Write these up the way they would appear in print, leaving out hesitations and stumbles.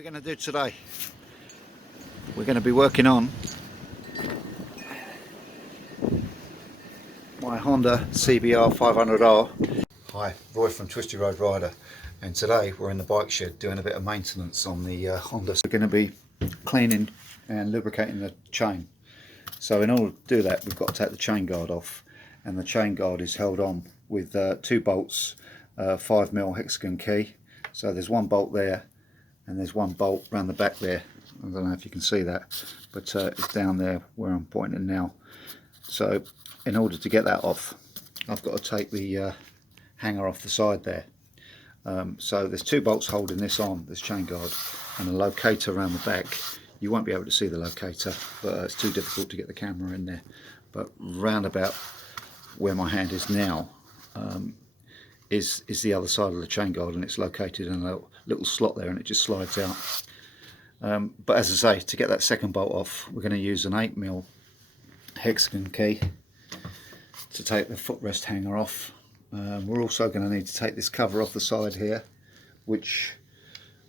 We're going to do today, we're going to be working on my Honda CBR500R. Hi, Roy from Twisty Road Rider, and today we're in the bike shed doing a bit of maintenance on the Honda. We're going to be cleaning and lubricating the chain. So in order to do that, we've got to take the chain guard off, and the chain guard is held on with 2 bolts, 5mm hexagon key. So there's 1 bolt there and there's 1 bolt around the back there. I don't know if you can see that, but it's down there where I'm pointing now. So in order to get that off, I've got to take the hanger off the side there. So there's 2 bolts holding this on, this chain guard, and a locator around the back. You won't be able to see the locator, but it's too difficult to get the camera in there. But round about where my hand is now is the other side of the chain guard, and it's located in a little slot there, and it just slides out. But as I say, to get that second bolt off, we're going to use an 8mm hexagon key to take the footrest hanger off. We're also going to need to take this cover off the side here, which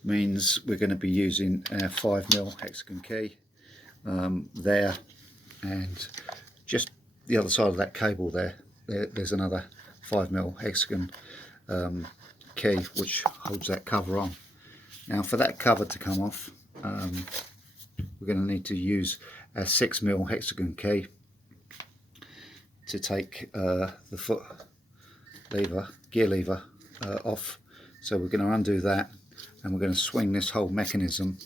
means we're going to be using our 5mm hexagon key there, and just the other side of that cable there's another 5mm hexagon key which holds that cover on. Now for that cover to come off, we're going to need to use a 6mm hexagon key to take the foot lever, gear lever off. So we're going to undo that, and we're going to swing this whole mechanism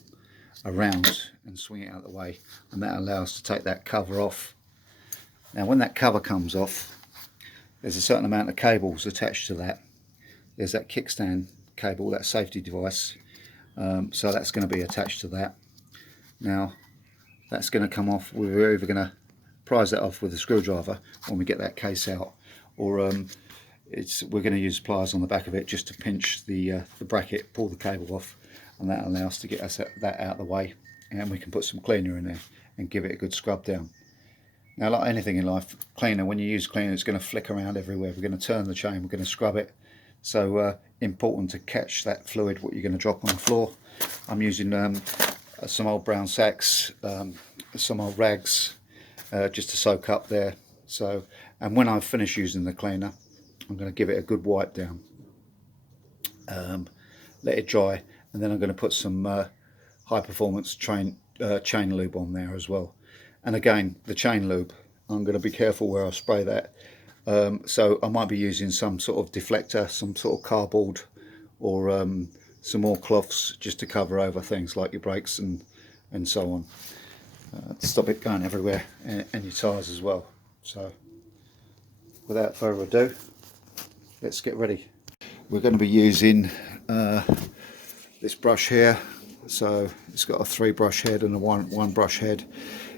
around and swing it out of the way, and that allows us to take that cover off. Now when that cover comes off, there's a certain amount of cables attached to that. There's that kickstand cable, that safety device, so that's going to be attached to that. Now that's going to come off. We're either going to prise that off with a screwdriver when we get that case out, or we're going to use pliers on the back of it just to pinch the bracket, pull the cable off, and that allows us to get that out of the way, and we can put some cleaner in there and give it a good scrub down. Now, like anything in life, cleaner, when you use cleaner, it's going to flick around everywhere. We're going to turn the chain, we're going to scrub it. So important to catch that fluid, what you're going to drop on the floor. I'm using some old brown sacks, some old rags, just to soak up there. So, and when I finish using the cleaner, I'm going to give it a good wipe down, let it dry, and then I'm going to put some high performance chain lube on there as well. And again, the chain lube, I'm going to be careful where I spray that. So I might be using some sort of deflector, some sort of cardboard, or some more cloths just to cover over things like your brakes and so on, to stop it going everywhere, and your tyres as well. So without further ado, let's get ready. We're going to be using this brush here. So it's got a 3 brush head and a one brush head.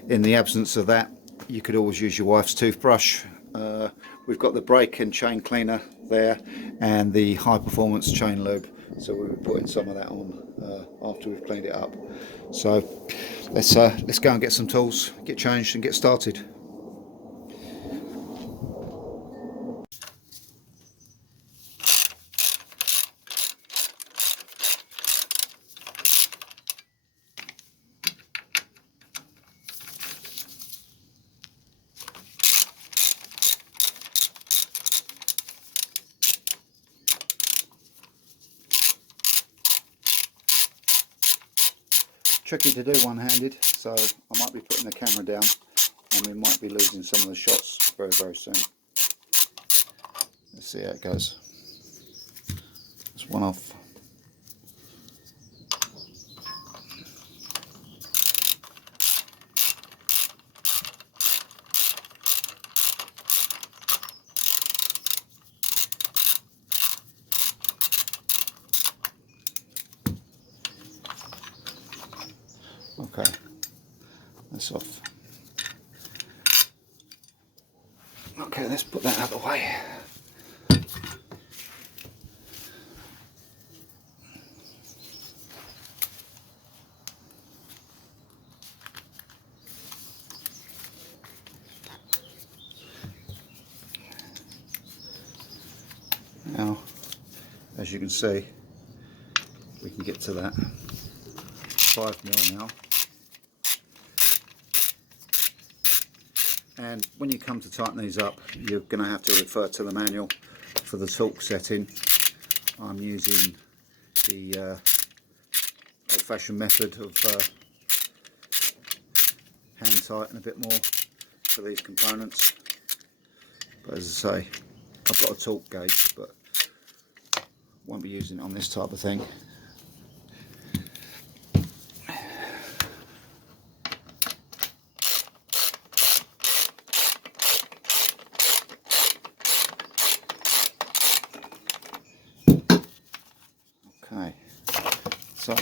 In the absence of that, you could always use your wife's toothbrush. We've got the brake and chain cleaner there, and the high performance chain lube, so we'll be putting some of that on after we've cleaned it up. So let's go and get some tools, get changed and get started. Tricky to do one-handed, so I might be putting the camera down, and we might be losing some of the shots very, very soon. Let's see how it goes. There's one off. Okay, that's off. Okay, let's put that out of the way. Now, as you can see, we can get to that. 5mm now. And when you come to tighten these up, you're going to have to refer to the manual for the torque setting. I'm using the old-fashioned method of hand tighten a bit more for these components. But as I say, I've got a torque gauge, but won't be using it on this type of thing. Okay, so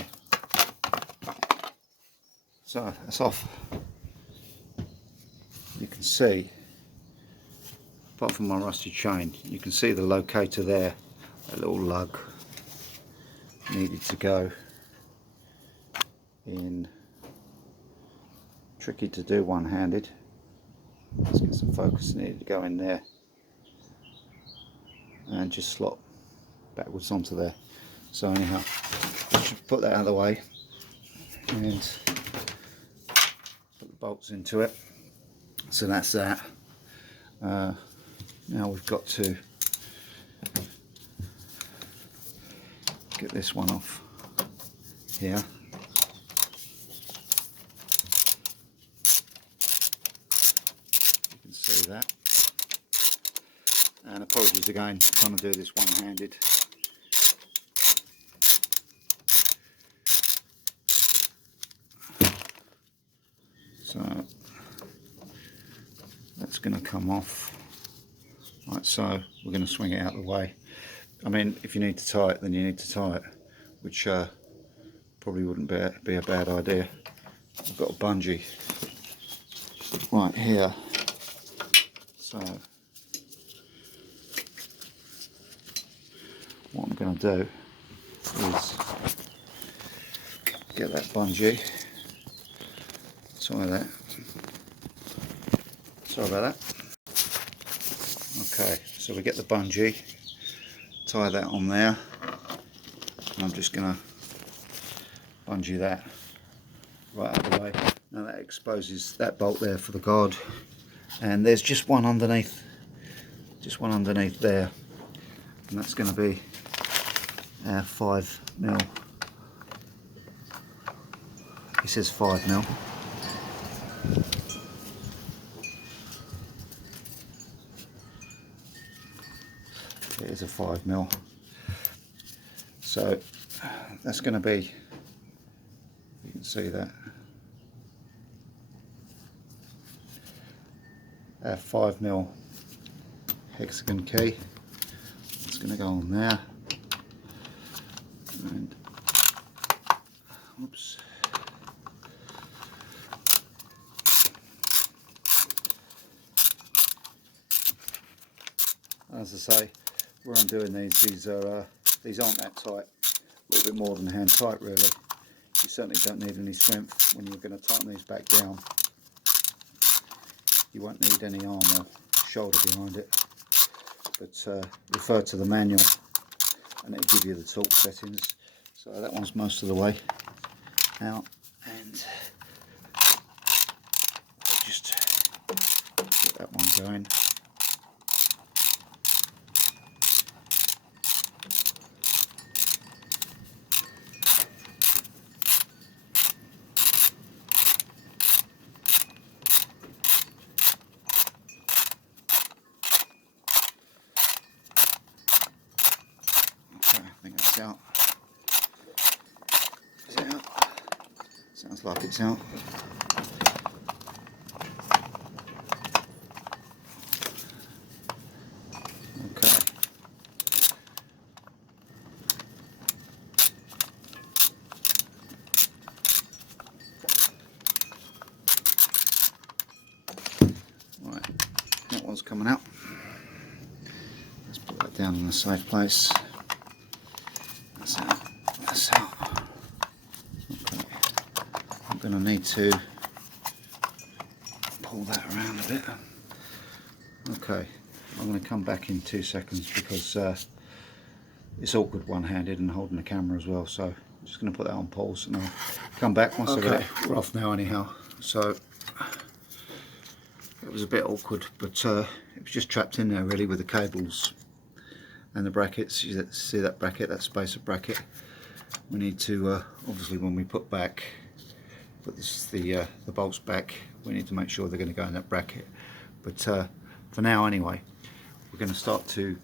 that's off. You can see, apart from my rusty chain, you can see the locator there, a little lug needed to go in. Tricky to do one-handed. Let's get some focus, needed to go in there and just slot backwards onto there. So anyhow, just put that out of the way and put the bolts into it. So that's that. Now we've got to get this one off here. You can see that. And apologies again, trying to do this one-handed. So that's going to come off like so. We're going to swing it out of the way. I mean, if you need to tie it, then you need to tie it, which probably wouldn't be a bad idea. I've got a bungee right here, so what I'm going to do is get that bungee, tie that. Sorry about that. Okay, so we get the bungee, tie that on there, and I'm just going to bungee that right out of the way. Now that exposes that bolt there for the guard, and there's just one underneath there, and that's going to be 5mm. It says 5mm. It is a 5mm. So that's going to be, you can see that, a 5mm hexagon key. It's going to go on there, and oops, as I say, where I'm doing these aren't that tight, a little bit more than hand tight really. You certainly don't need any strength when you're going to tighten these back down. You won't need any arm or shoulder behind it, but refer to the manual and it'll give you the torque settings. So that one's most of the way out, and I'll just get that one going. Out. Is it out? Sounds like it's out. Okay. Right, that one's coming out. Let's put that down in a safe place. That's out. Okay. I'm going to need to pull that around a bit. Okay, I'm going to come back in 2 seconds because it's awkward one-handed and holding the camera as well, so just going to put that on pause and I'll come back once I've got it. We're off now anyhow. So it was a bit awkward, but it was just trapped in there really with the cables and the brackets. You see that bracket, that spacer bracket? We need to obviously when we put the bolts back, we need to make sure they're going to go in that bracket. But for now anyway, we're going to start to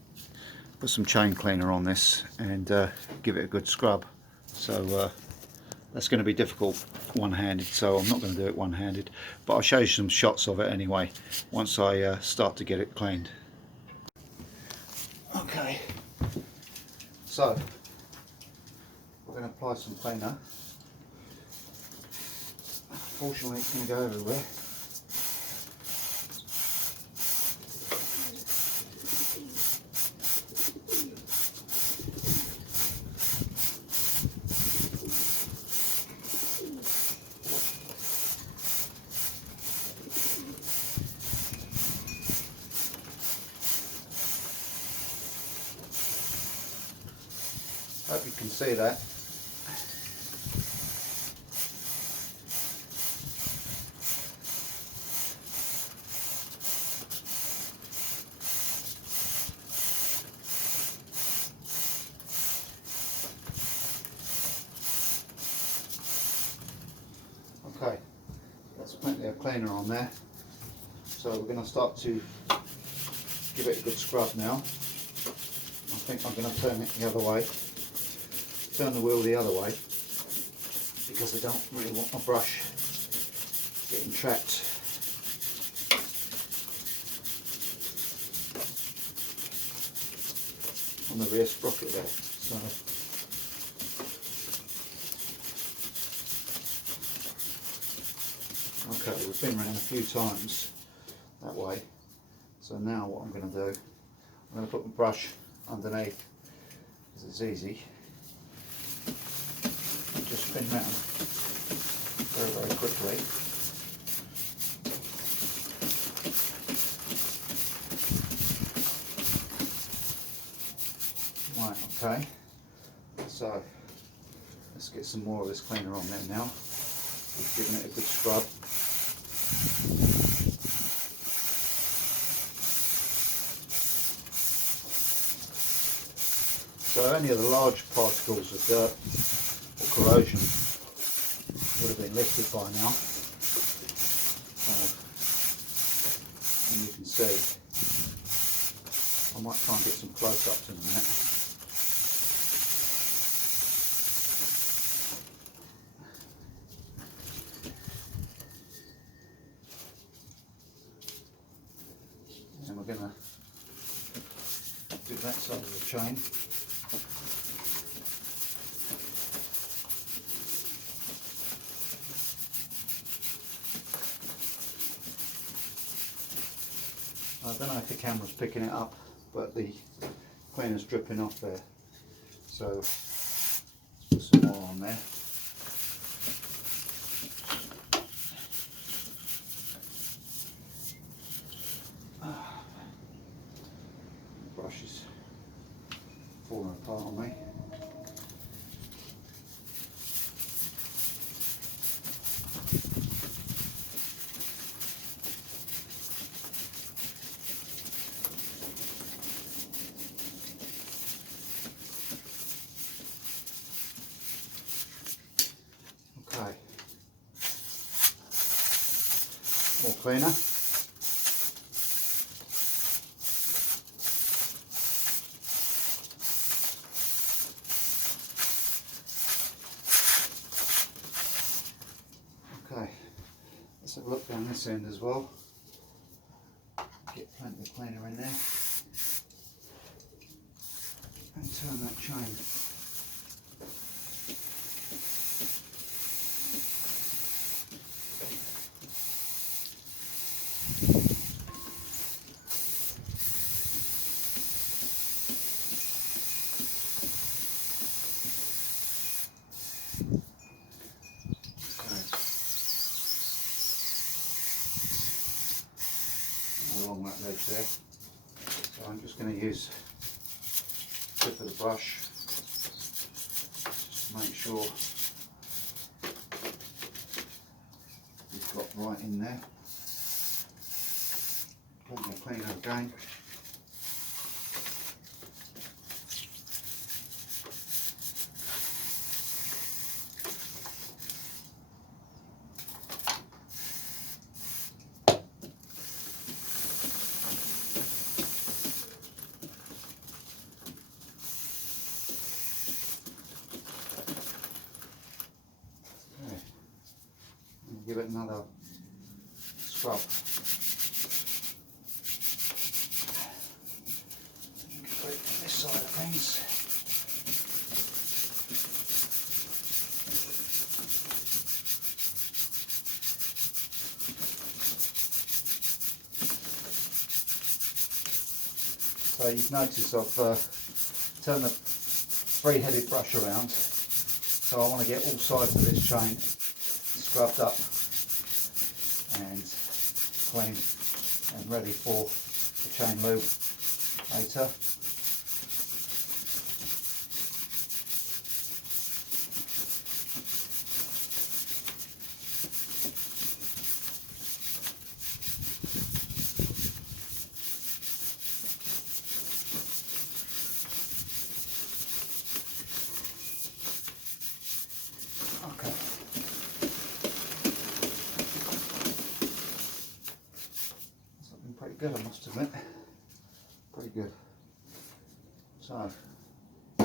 put some chain cleaner on this and give it a good scrub. So that's going to be difficult one-handed, so I'm not going to do it one-handed, but I'll show you some shots of it anyway once I start to get it cleaned. Okay, so we're going to apply some cleaner. Unfortunately it's going to go everywhere. Hope you can see that. Okay, that's plenty of cleaner on there. So we're going to start to give it a good scrub now. I think I'm going to turn it the other way. Turn the wheel the other way because I don't really want my brush getting trapped on the rear sprocket there. So okay, we've been around a few times that way. So now what I'm going to do, I'm going to put my brush underneath because it's easy. Just spin round very quickly. Right, okay. So let's get some more of this cleaner on there now. We've given it a good scrub. So any of the large particles of dirt corrosion would have been lifted by now, and you can see I might try and get some close-ups in a minute. And we're going to do that side of the chain. I don't know if the camera's picking it up, but the cleaner's dripping off there. So let's put some more on there. The brush is falling apart on me. Okay, more cleaner. Okay, let's have a look down this end as well. Get plenty of cleaner in there and turn that chain. Along that ledge there. So I'm just going to use the tip of the brush just to make sure we've got right in there. Plenty of cleaner again. Give it another scrub. Complete this side of things. So you've noticed I've turned the three-headed brush around, so I want to get all sides of this chain scrubbed up and cleaned and ready for the chain lube later. Okay. Pretty good, I must admit. Pretty good. So, I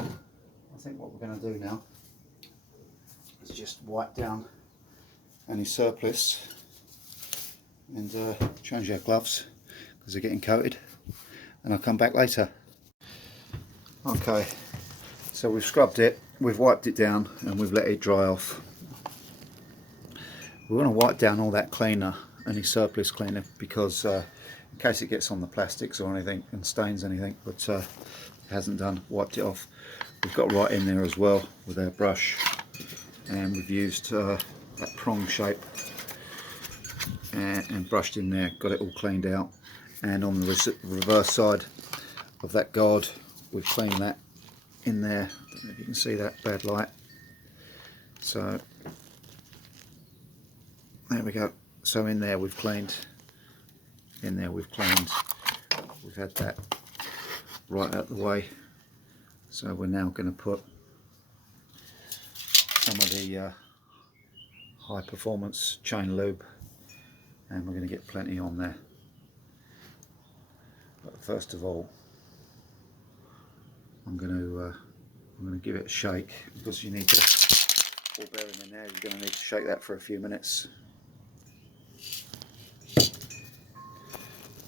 think what we're going to do now is just wipe down any surplus and change our gloves because they're getting coated, and I'll come back later. Okay, so we've scrubbed it, we've wiped it down and we've let it dry off. We want to wipe down all that cleaner, any surplus cleaner, because in case it gets on the plastics or anything and stains anything, but it hasn't done, wiped it off. We've got right in there as well with our brush, and we've used that prong shape and brushed in there, got it all cleaned out. And on the reverse side of that guard, we've cleaned that in there. I don't know if you can see that, bad light. So there we go. So in there we've cleaned. In there we've cleaned. We've had that right out the way. So we're now going to put some of the high performance chain lube, and we're going to get plenty on there. But first of all, I'm going to give it a shake, because you need to, all bearing in there, you're going to need to shake that for a few minutes.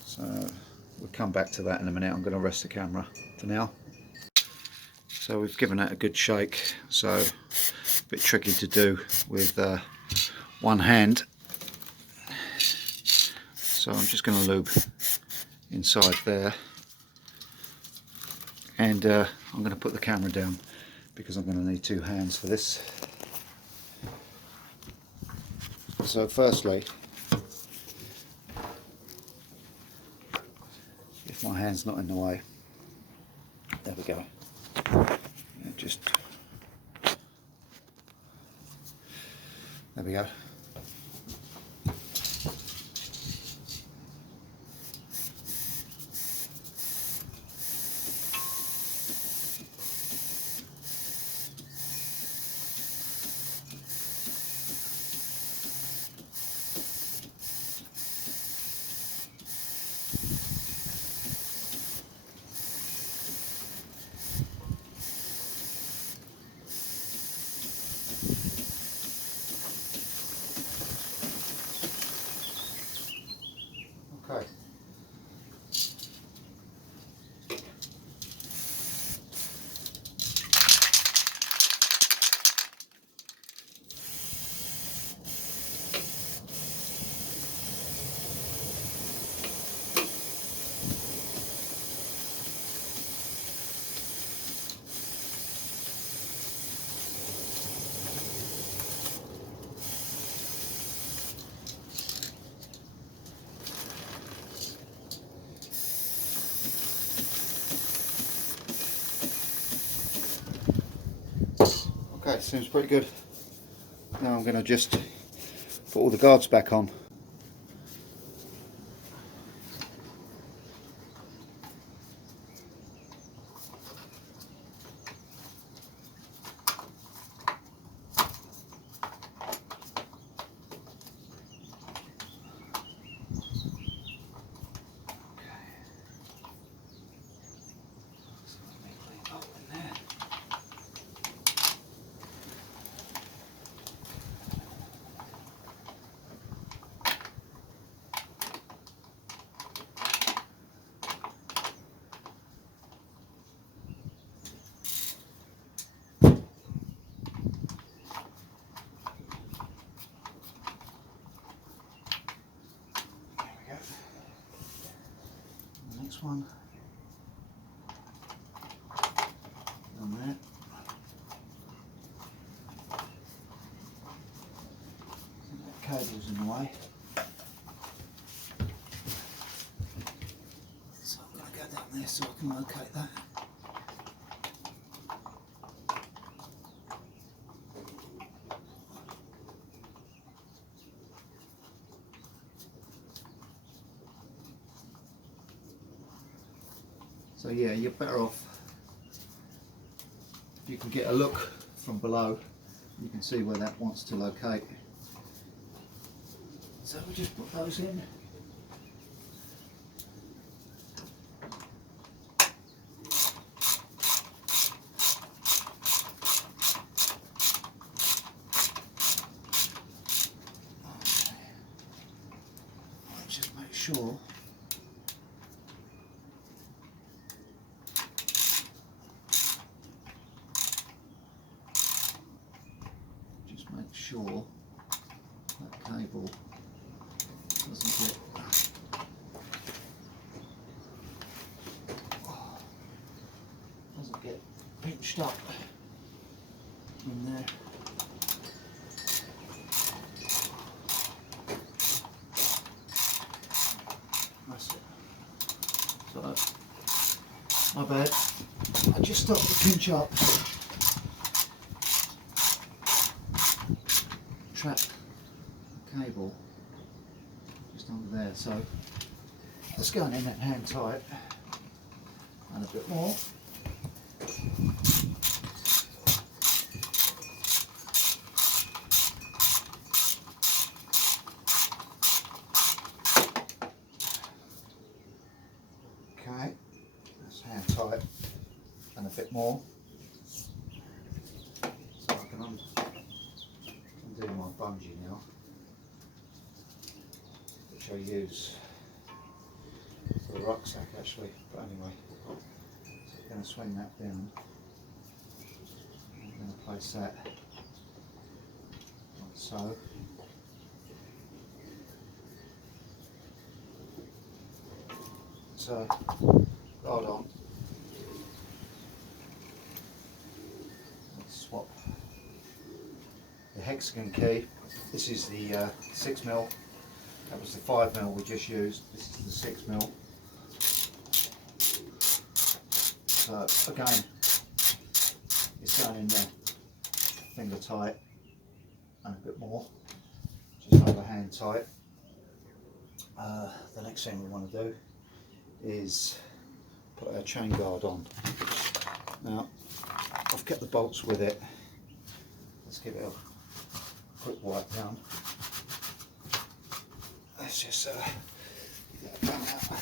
So we'll come back to that in a minute. I'm going to rest the camera for now. So we've given that a good shake, so a bit tricky to do with one hand. So I'm just going to lube inside there, and I'm going to put the camera down because I'm going to need two hands for this. So firstly, if my hand's not in the way, there we go. Just there we go. seems pretty good. Now I'm going to just put all the guards back on. One on that. That cable's in the way, so I'm going to go down there so I can locate that. So yeah, you're better off if you can get a look from below. You can see where that wants to locate. So we'll just put those in. Let's just make sure. Make sure that cable doesn't get pinched up in there. That's it. So my bad. I just stopped to pinch up. Trap cable just under there, so let's go in and hand tight and a bit more. Okay, let's hand tight and a bit more. So I can undo my bungee now, which I use for the rucksack actually, but anyway, so I'm going to swing that down. I'm going to place that like so. So, hold on. Let's swap the hexagon key. This is the 6mm. That was the 5mm we just used. This is the 6mm. So again, it's going in there, finger tight and a bit more, just over hand tight. The next thing we want to do is put our chain guard on. Now, I've kept the bolts with it. Let's give it a quick wipe down. Let's just get that done out.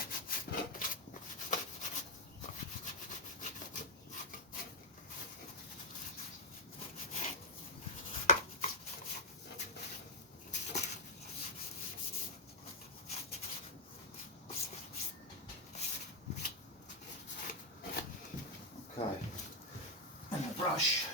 Okay, and a brush.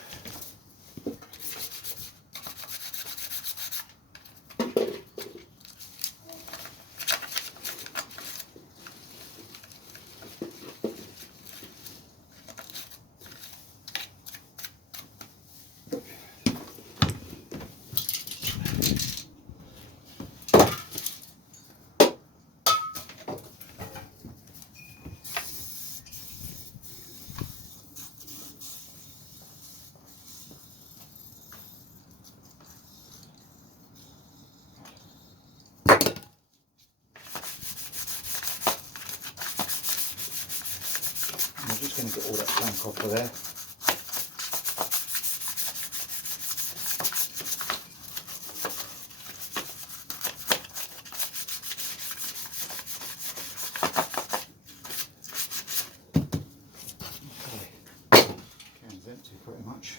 Get all that junk off of there. Okay, can's empty pretty much.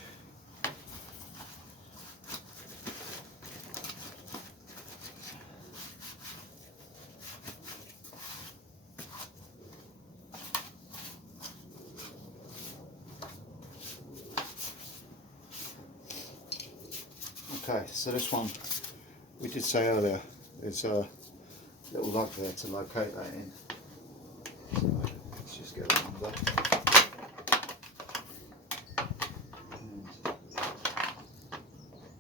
Okay, so this one, we did say earlier, there's a little lug there to locate that in. So let's just get it under. And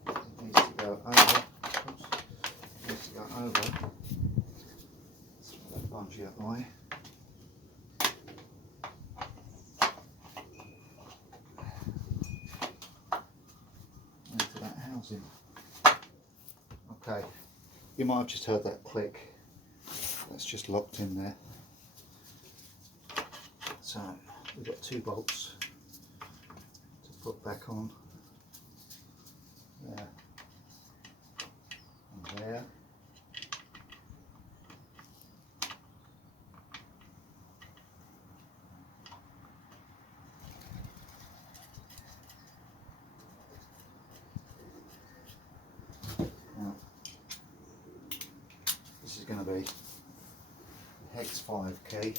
it needs to go over. Oops, it needs to go over. Let's put that bungee up high. Into that housing. Okay, you might have just heard that click. That's just locked in there. So we've got 2 bolts to put back on. There and there. Now, this is going to be hex 5 key,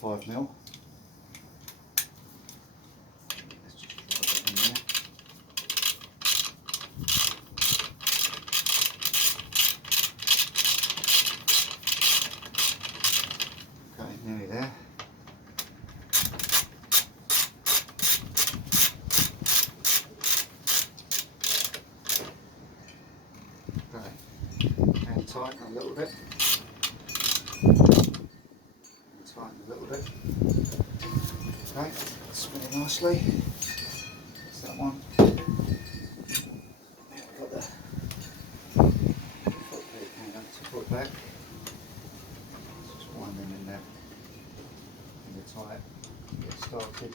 5mm. Let's just put it in there. Okay, nearly there. Okay, and tighten a little bit. Tighten a little bit. Okay, spinning nicely. That's that one. Now we've got the foot peg hanger to put back. Just wind them in there. Finger tight. Get started.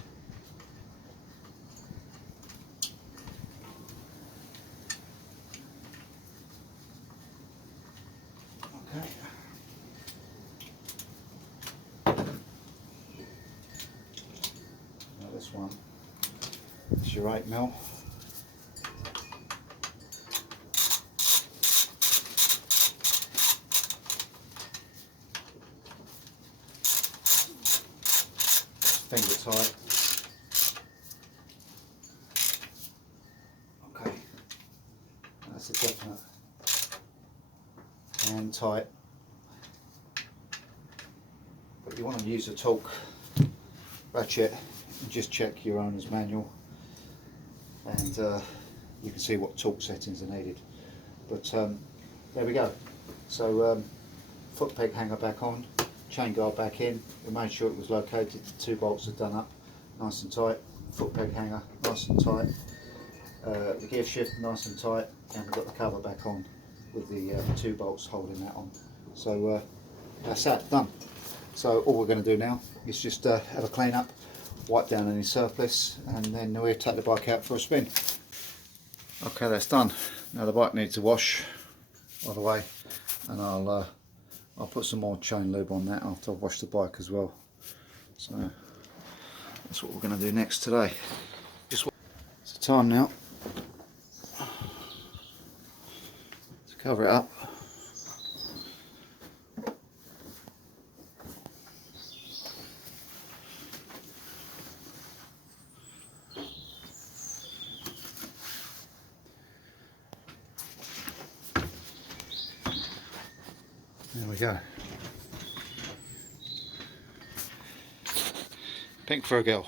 Okay. Now this one, it's your 8mm. Finger tight. Okay, that's a definite. Hand tight, but you want to use a torque ratchet and just check your owner's manual, and you can see what torque settings are needed. But there we go. So foot peg hanger back on, chain guard back in. We made sure it was located. The 2 bolts are done up nice and tight. Foot peg hanger nice and tight. The gear shift nice and tight, and we've got the cover back on with the 2 bolts holding that on. So that's that, done. So all we're going to do now is just have a clean up, wipe down any surplus, and then we'll take the bike out for a spin. Okay, that's done. Now the bike needs a wash, by the way, and I'll put some more chain lube on that after I've washed the bike as well. So that's what we're going to do next today. It's the time now to cover it up. There we go. Pink for a girl.